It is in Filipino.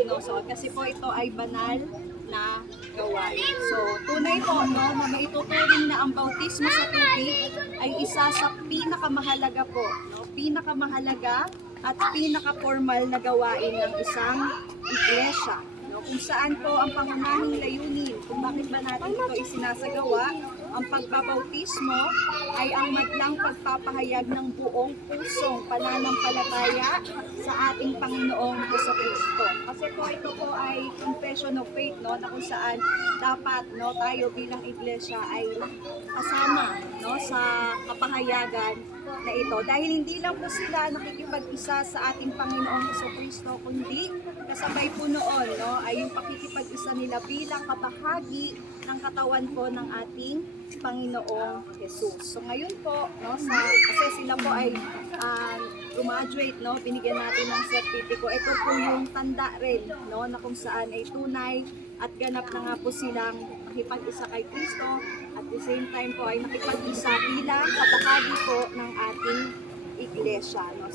sinusuot kasi po ito ay banal na gawain. So, tunay po no, na maituturing na ang bautismo sa tubig ay isa sa pinakamahalaga po, no, pinakamahalaga at pinaka-formal na gawain ng isang iglesia. No, kung saan po ang pangunahing layunin kung bakit ba natin ito isinasagawa, ang pagbabautismo ay ang madlang pagpapahayag ng buong pusong pananampalataya sa ating Panginoong Jesucristo. Kasi po ito po ay confession of faith, no, na kung saan dapat no, tayo bilang iglesia ay kasama no, sa kapahayagan na ito. Dahil hindi lang po sila nakikipag-isa sa ating Panginoong Jesucristo, kundi kasabay po noon no, ay yung pakikipag-isa nila bilang kabahagi ng katawan po ng ating Panginoong Jesus. So ngayon po, no, kasi sila po ay graduate, no, binigyan natin ng sertipiko. Ito po yung tanda rin, no, na kung saan ay tunay at ganap na nga po silang nakipag-isa kay Kristo at the same time po ay nakipag-isa bilang kabahagi po ng ating iglesia. No.